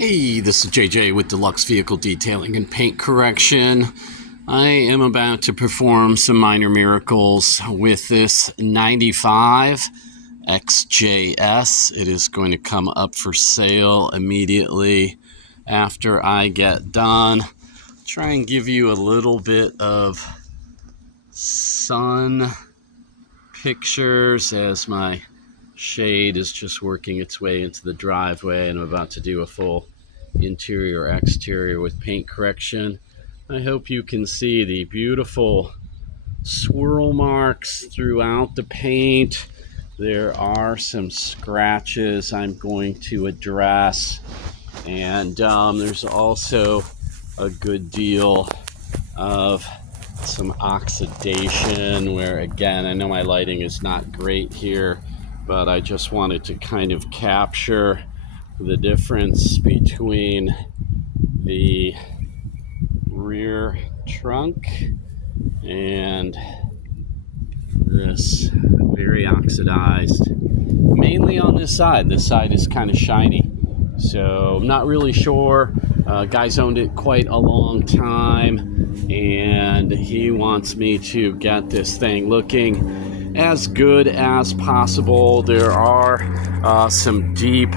Hey, this is JJ with Deluxe Vehicle Detailing and Paint Correction. I am about to perform some minor miracles with this 95 XJS. It is going to come up for sale immediately after I get done. Try and give you a little bit of sun pictures as my shade is just working its way into the driveway, and I'm about to do a full interior exterior with paint correction. I hope you can see the beautiful swirl marks throughout the paint. There are some scratches I'm going to address, and there's also a good deal of some oxidation where, again, I know my lighting is not great here, but I just wanted to kind of capture the difference between the rear trunk and this very oxidized, mainly on this side. This side is kind of shiny, so I'm not really sure. Guy's owned it quite a long time, and he wants me to get this thing looking as good as possible. There are some deep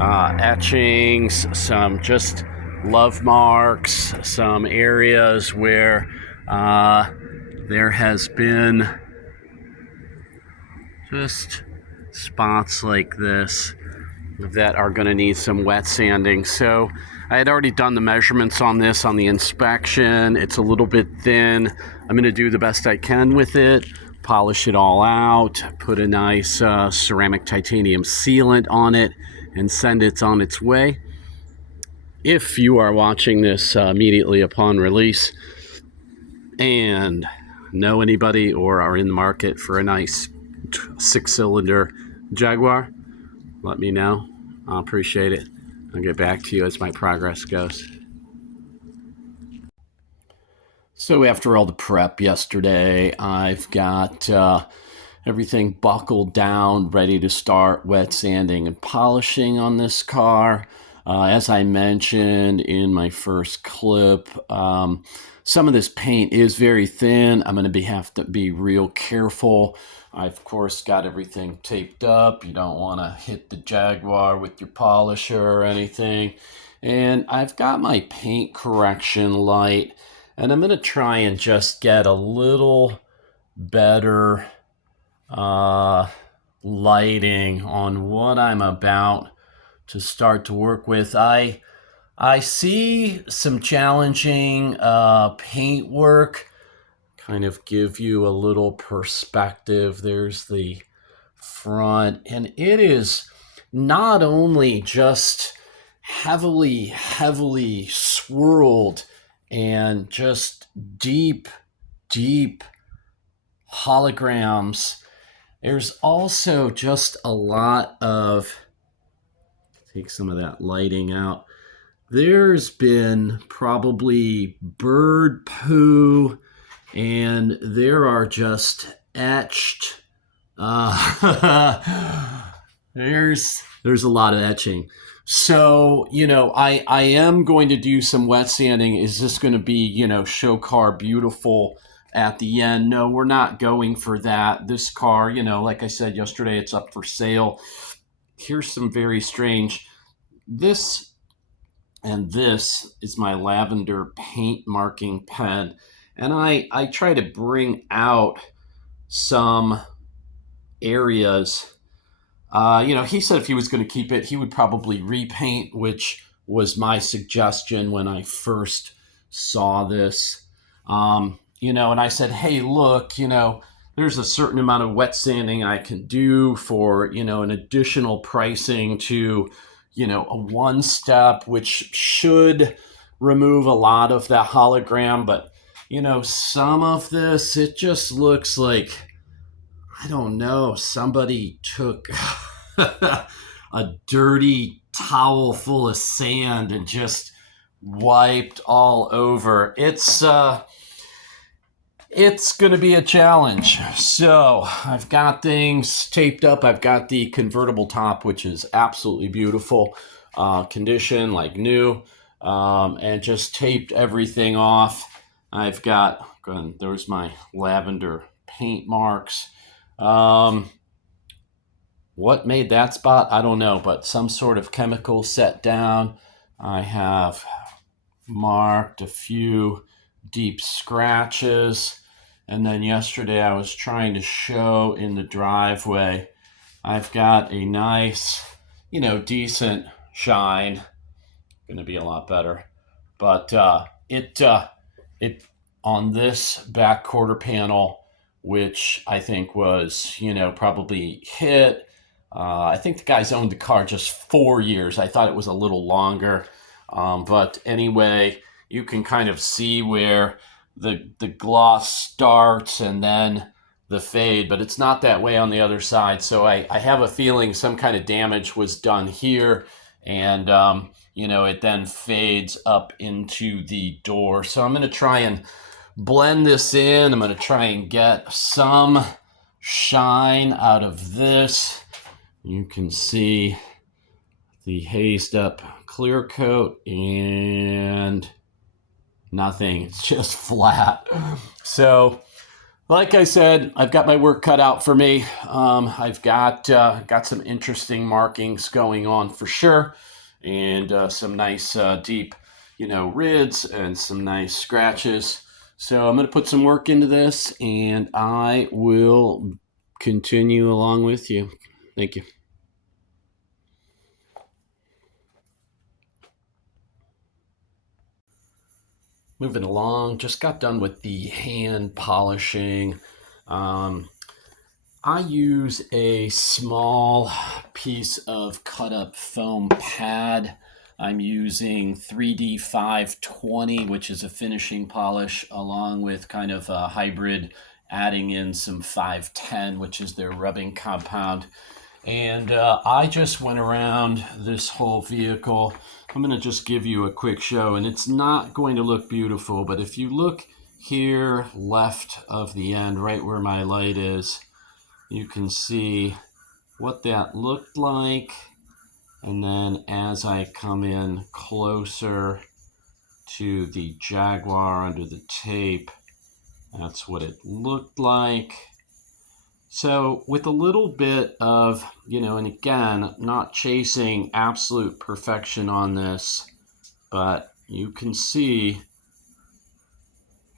etchings, some just love marks, some areas where there has been just spots like this that are going to need some wet sanding. So I had already done the measurements on this on the inspection. It's a little bit thin. I'm going to do the best I can with it, polish it all out, put a nice ceramic titanium sealant on it, and send it on its way. If you are watching this immediately upon release and know anybody or are in the market for a nice 6-cylinder Jaguar, let me know. I'll appreciate it. I'll get back to you as my progress goes. So after all the prep yesterday, I've got everything buckled down, ready to start wet sanding and polishing on this car. As I mentioned in my first clip, some of this paint is very thin. I'm going to have to be real careful. I've, of course, got everything taped up. You don't want to hit the Jaguar with your polisher or anything. And I've got my paint correction light, and I'm going to try and just get a little better lighting on what I'm about to start to work with. I see some challenging paint work. Kind of give you a little perspective. There's the front, and it is not only just heavily swirled and just deep holograms. There's also just a lot of, take some of that lighting out. There's been probably bird poo, and there are just etched. There's a lot of etching. So, I am going to do some wet sanding. Is this going to be, show car beautiful at the end? No, we're not going for that. This car, like I said yesterday, it's up for sale. Here's some very strange. This is my lavender paint marking pen. And I try to bring out some areas. He said if he was going to keep it, he would probably repaint, which was my suggestion when I first saw this. And I said, hey, look, there's a certain amount of wet sanding I can do for, an additional pricing to, a one step, which should remove a lot of that hologram. But, some of this, it just looks like, I don't know, somebody took a dirty towel full of sand and just wiped all over. It's going to be a challenge. So I've got things taped up. I've got the convertible top, which is absolutely beautiful. condition, like new, and just taped everything off. I've got, there's my lavender paint marks. What made that spot? I don't know, but some sort of chemical set down. I have marked a few deep scratches. And then yesterday I was trying to show in the driveway, I've got a nice, decent shine. Going to be a lot better. But it on this back quarter panel, which I think was, probably hit. I think the guys owned the car just 4 years. I thought it was a little longer. But anyway, you can kind of see where the gloss starts and then the fade, but it's not that way on the other side. So I have a feeling some kind of damage was done here, and it then fades up into the door. So I'm going to try and blend this in. I'm going to try and get some shine out of this. You can see the hazed up clear coat and nothing. It's just flat. So, like I said, I've got my work cut out for me. I've got some interesting markings going on for sure, and some nice deep, rids and some nice scratches. So I'm going to put some work into this, and I will continue along with you. Thank you. Moving along, just got done with the hand polishing. I use a small piece of cut up foam pad. I'm using 3D 520, which is a finishing polish, along with kind of a hybrid, adding in some 510, which is their rubbing compound. And I just went around this whole vehicle. I'm going to just give you a quick show, and it's not going to look beautiful, but if you look here left of the end, right where my light is, you can see what that looked like. And then as I come in closer to the Jaguar under the tape, that's what it looked like. So with a little bit of, and again, not chasing absolute perfection on this, but you can see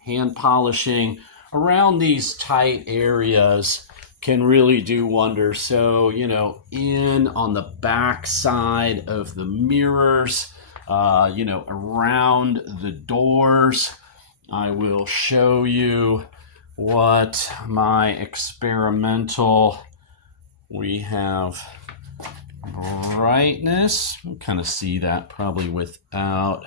hand polishing around these tight areas can really do wonders. So, in on the back side of the mirrors, around the doors, I will show you what my experimental, we have brightness. You kind of see that probably without,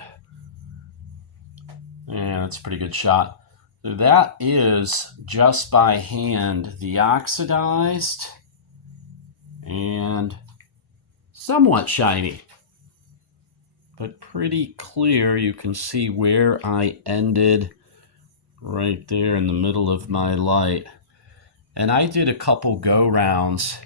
yeah, that's a pretty good shot. That is just by hand, the oxidized and somewhat shiny, but pretty clear. You can see where I ended right there in the middle of my light. And I did a couple go rounds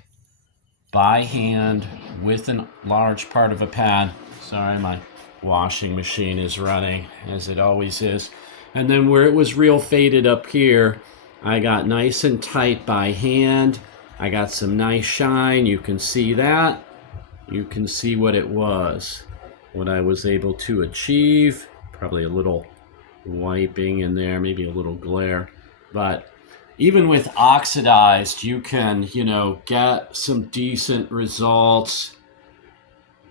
by hand with a large part of a pad. Sorry, my washing machine is running, as it always is. And then where it was real faded up here, I got nice and tight by hand. I got some nice shine. You can see that. You can see what it was, what I was able to achieve. Probably a little wiping in there, maybe a little glare. But even with oxidized, you can, get some decent results.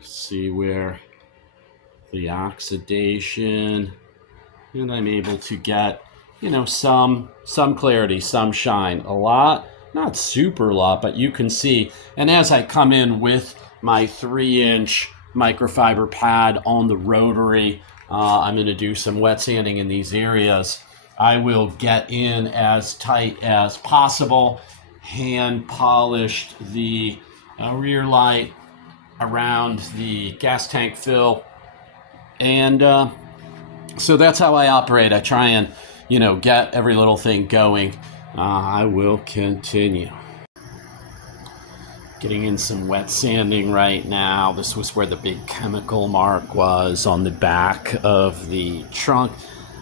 See where the oxidation, and I'm able to get, some clarity, some shine. A lot, not super lot, but you can see. And as I come in with my 3-inch microfiber pad on the rotary, I'm going to do some wet sanding in these areas. I will get in as tight as possible, hand polished the rear light around the gas tank fill, and so that's how I operate. I try and, get every little thing going. I will continue. Getting in some wet sanding right now. This was where the big chemical mark was on the back of the trunk.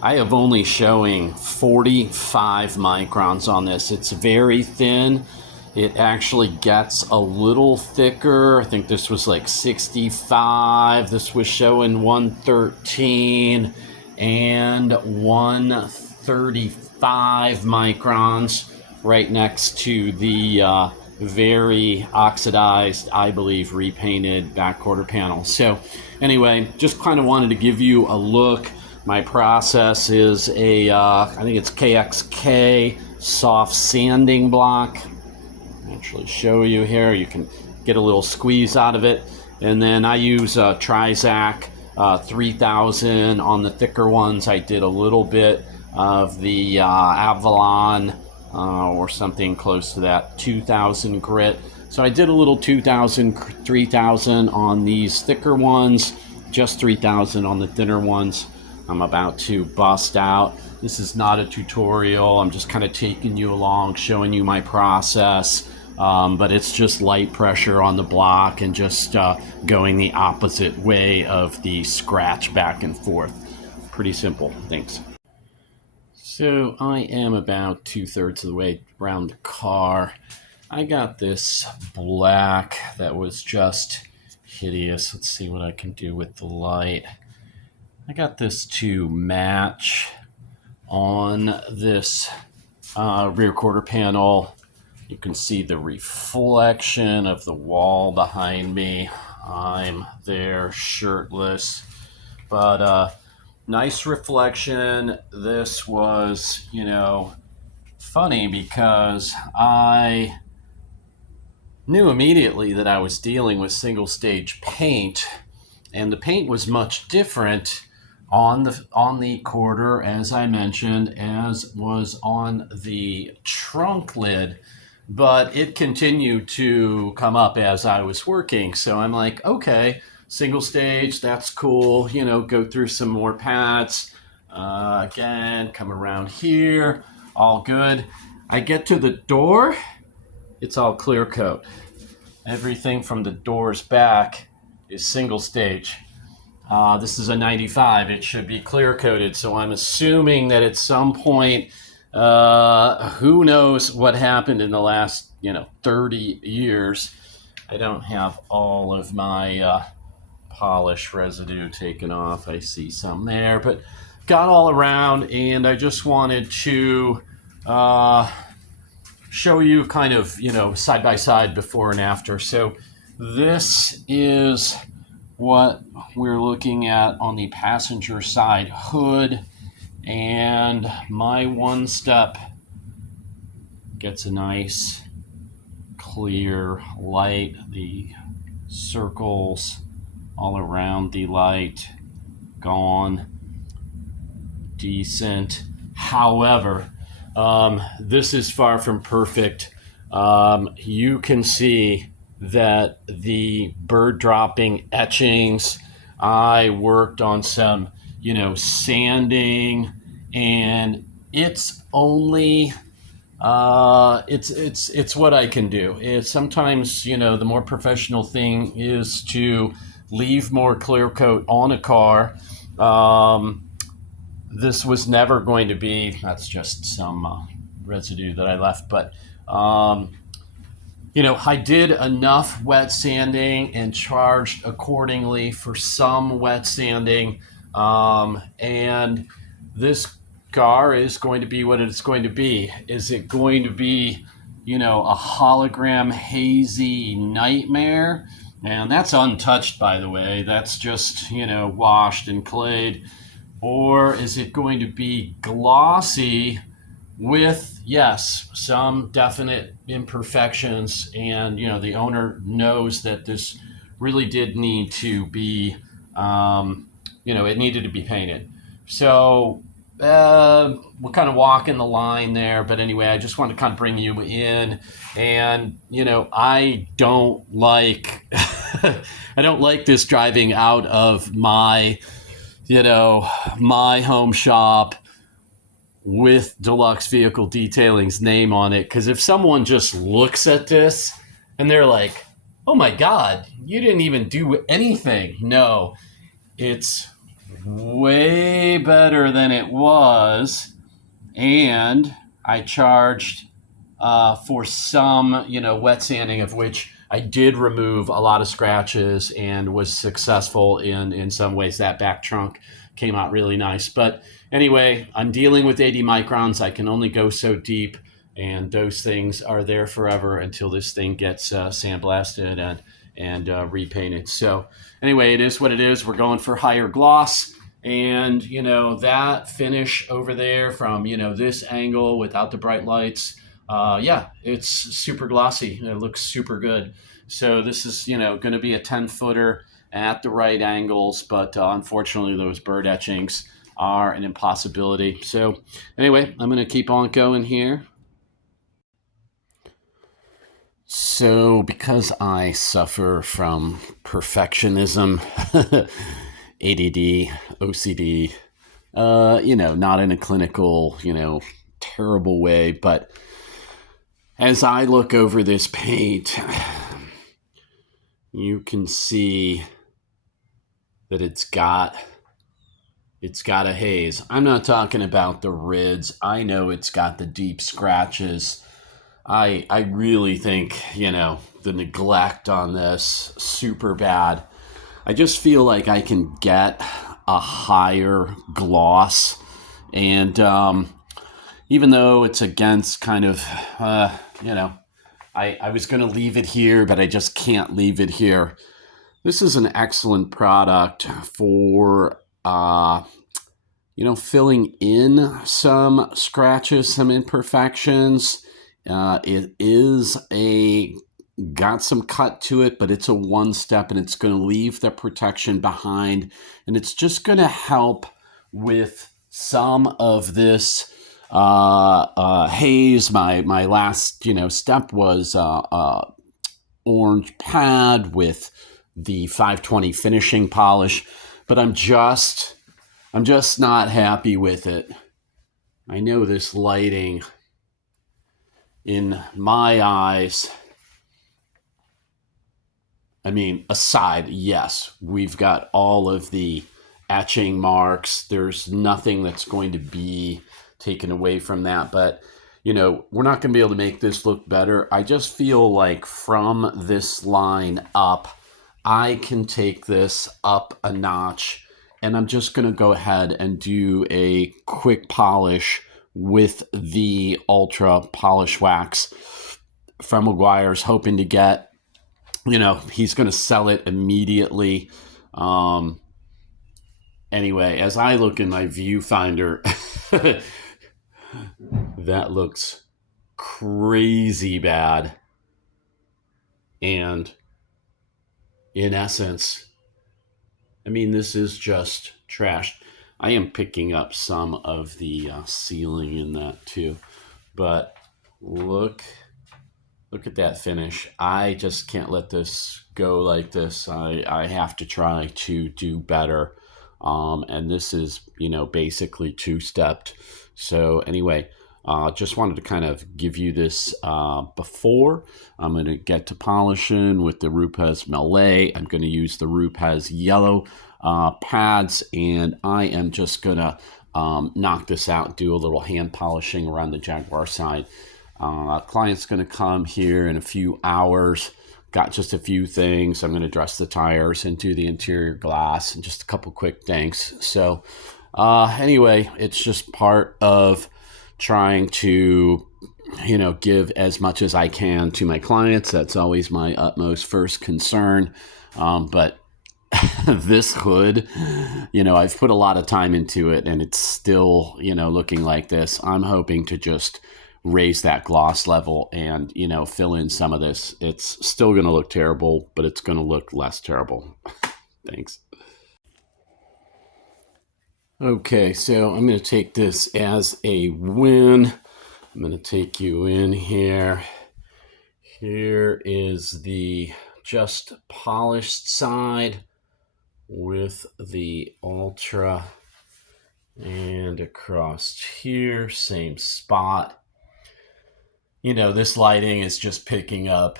I have only showing 45 microns on this. It's very thin. It actually gets a little thicker. I think this was like 65. This was showing 113 and 135 microns right next to the very oxidized, I believe, repainted back quarter panel. So anyway, just kind of wanted to give you a look. My process is I think it's KXK soft sanding block. I'll actually show you here. You can get a little squeeze out of it. And then I use Trizac 3000 on the thicker ones. I did a little bit of the Avalon or something close to that 2000 grit. So I did a little 2000, 3000 on these thicker ones, just 3000 on the thinner ones. I'm about to bust out. This is not a tutorial. I'm just kind of taking you along, showing you my process. But it's just light pressure on the block and just going the opposite way of the scratch back and forth. Pretty simple. Thanks. So I am about 2/3 of the way around the car. I got this black that was just hideous. Let's see what I can do with the light. I got this to match on this rear quarter panel. You can see the reflection of the wall behind me. I'm there shirtless, but nice reflection. This was, funny because I knew immediately that I was dealing with single stage paint, and the paint was much different on the quarter, as I mentioned, as was on the trunk lid, but it continued to come up as I was working. So I'm like, okay, single stage, that's cool. Go through some more pads. Again, come around here, all good. I get to the door, it's all clear coat. Everything from the doors back is single stage. This is a 95. It should be clear coated. So I'm assuming that at some point, who knows what happened in the last, 30 years. I don't have all of my polish residue taken off. I see some there, but got all around, and I just wanted to show you kind of, side by side, before and after. So this is what we're looking at on the passenger side hood, and my one step gets a nice clear light. The circles all around the light gone. Decent. However, this is far from perfect. You can see that the bird dropping etchings, I worked on some, sanding, and it's only, it's what I can do. It's sometimes, the more professional thing is to leave more clear coat on a car. This was never going to be, that's just some residue that I left, but I did enough wet sanding and charged accordingly for some wet sanding. And this car is going to be what it's going to be. Is it going to be, a hologram hazy nightmare? And that's untouched, by the way. That's just, washed and clayed. Or is it going to be glossy with, yes, some definite imperfections, and the owner knows that this really did need to be, it needed to be painted. So we're kind of walking the line there, but anyway, I just want to kind of bring you in, and I don't like I don't like this driving out of my my home shop with Deluxe Vehicle Detailing's name on it, because if someone just looks at this and they're like, Oh my God, you didn't even do anything. No, it's way better than it was. And I charged for some, wet sanding, of which I did remove a lot of scratches and was successful in some ways. That back trunk came out really nice. But anyway, I'm dealing with 80 microns. I can only go so deep, and those things are there forever until this thing gets sandblasted and repainted. So anyway, it is what it is. We're going for higher gloss. And that finish over there from this angle without the bright lights, yeah, it's super glossy. It looks super good. So this is going to be a 10-footer at the right angles, but unfortunately those bird etchings are an impossibility. So anyway, I'm going to keep on going here. So, because I suffer from perfectionism, ADD, OCD, not in a clinical, terrible way, but as I look over this paint, you can see that it's got a haze. I'm not talking about the rids. I know it's got the deep scratches. I really think, the neglect on this super bad. I just feel like I can get a higher gloss, and even though it's against kind of, I was going to leave it here, but I just can't leave it here. This is an excellent product for, filling in some scratches, some imperfections. It is got some cut to it, but it's a one step and it's going to leave the protection behind. And it's just going to help with some of this haze. My last, step was orange pad with the 520 finishing polish, but I'm just not happy with it. I know this lighting in my eyes, aside, yes, we've got all of the etching marks. There's nothing that's going to be taken away from that, but we're not going to be able to make this look better. I just feel like from this line up, I can take this up a notch, and I'm just going to go ahead and do a quick polish with the Ultra Polish Wax from Jaguar's, hoping to get, he's going to sell it immediately. Anyway, as I look in my viewfinder, that looks crazy bad. And in essence, this is just trash. I am picking up some of the ceiling in that too, but look at that finish. I just can't let this go like this. I have to try to do better. And this is, basically two-stepped. So anyway, just wanted to kind of give you this before. I'm going to get to polishing with the Rupes Melee. I'm going to use the Rupes yellow pads, and I am just going to knock this out, do a little hand polishing around the Jaguar side. Client's going to come here in a few hours. Got just a few things. I'm going to dress the tires and do the interior glass and just a couple quick things. So anyway, it's just part of trying to, give as much as I can to my clients. That's always my utmost first concern. But this hood, I've put a lot of time into it, and it's still, looking like this. I'm hoping to just raise that gloss level and, fill in some of this. It's still going to look terrible, but it's going to look less terrible. Thanks. Okay, so I'm going to take this as a win. I'm going to take you in here. Here is the just polished side with the Ultra, and across here, same spot. This lighting is just picking up,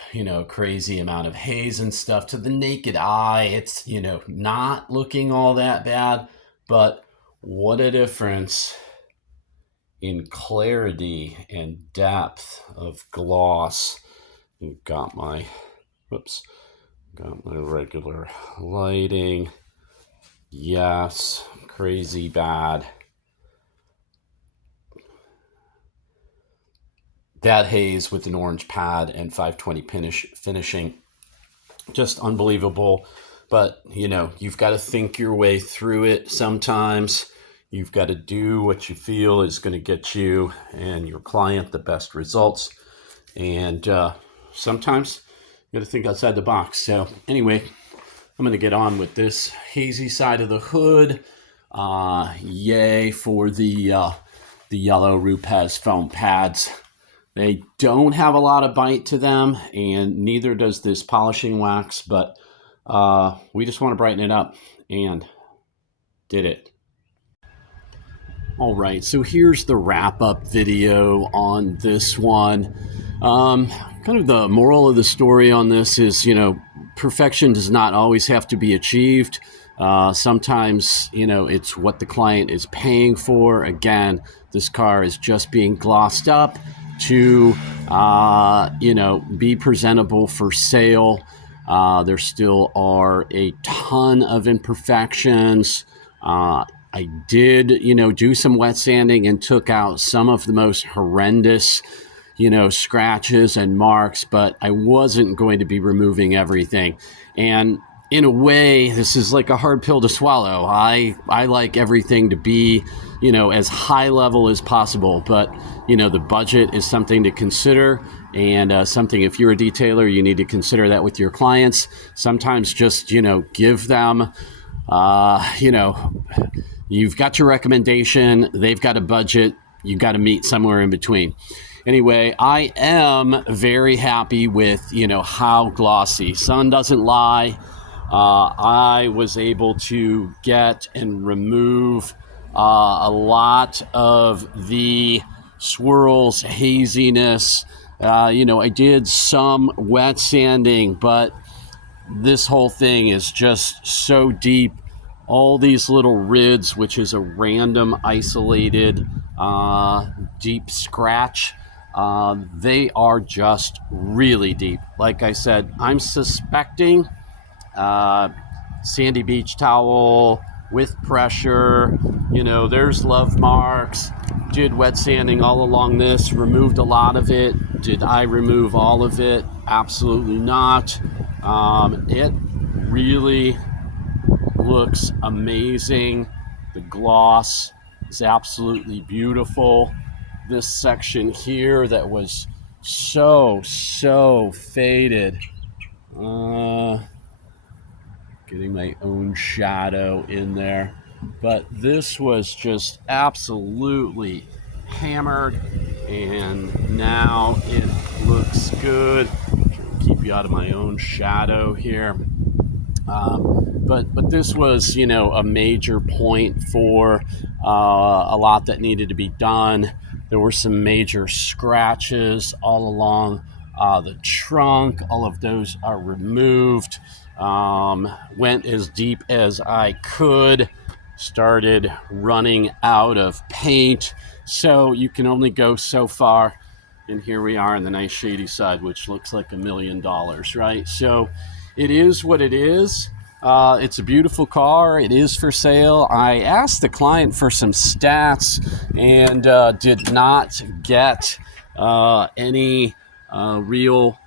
crazy amount of haze and stuff. To the naked eye, it's, not looking all that bad, but what a difference in clarity and depth of gloss. You've got my, whoops, got my regular lighting. Yes, crazy bad. That haze with an orange pad and 520 finishing, just unbelievable. But, you've got to think your way through it sometimes. You've got to do what you feel is going to get you and your client the best results. And sometimes you got to think outside the box. So anyway, I'm going to get on with this hazy side of the hood. Yay for the yellow Rupes foam pads. They don't have a lot of bite to them, and neither does this polishing wax, but we just want to brighten it up, and did it. All right, so here's the wrap-up video on this one. Kind of the moral of the story on this is, perfection does not always have to be achieved. Sometimes, it's what the client is paying for. Again, this car is just being glossed up to, be presentable for sale. There still are a ton of imperfections. I did, do some wet sanding and took out some of the most horrendous, scratches and marks, but I wasn't going to be removing everything. And in a way, this is like a hard pill to swallow. I like everything to be, as high level as possible, but, the budget is something to consider, and something, if you're a detailer, you need to consider that with your clients. Sometimes just, give them, you've got your recommendation, they've got a budget, you've got to meet somewhere in between. Anyway, I am very happy with, how glossy. Sun doesn't lie. I was able to get and remove a lot of the swirls, haziness. I did some wet sanding, but this whole thing is just so deep. All these little rids, which is a random isolated deep scratch, they are just really deep. Like I said, I'm suspecting sandy beach towel with pressure. There's love marks. Did wet sanding all along this, removed a lot of it. Did I remove all of it? Absolutely not. It really looks amazing. The gloss is absolutely beautiful. This section here that was so faded. Getting my own shadow in there. But this was just absolutely hammered, and now it looks good. Keep you out of my own shadow here. But this was, a major point for a lot that needed to be done. There were some major scratches all along the trunk. All of those are removed. Went as deep as I could. Started running out of paint. So you can only go so far. And here we are on the nice shady side, which looks like $1 million, right? So it is what it is. It's a beautiful car. It is for sale. I asked the client for some stats and did not get any real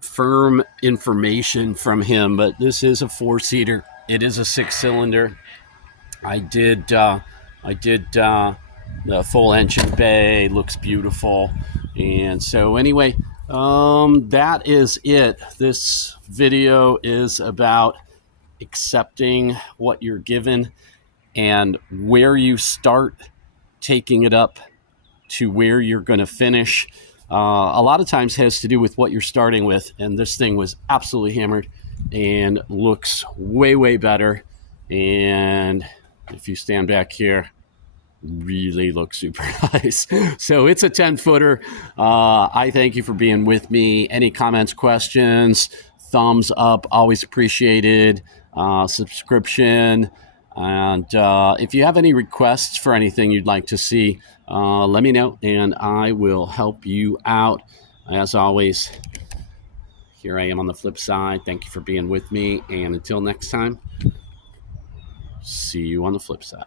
firm information from him, but this is a 4-seater. It is a 6-cylinder. I did the full engine bay. Looks beautiful. And so anyway, that is it. This video is about accepting what you're given and where you start taking it up to where you're going to finish. A lot of times has to do with what you're starting with, and this thing was absolutely hammered and looks way better. And if you stand back here, really looks super nice. So it's a 10-footer. I thank you for being with me. Any comments, questions, thumbs up, always appreciated. Subscription. And if you have any requests for anything you'd like to see, let me know and I will help you out. As always, here I am on the flip side. Thank you for being with me. And until next time, see you on the flip side.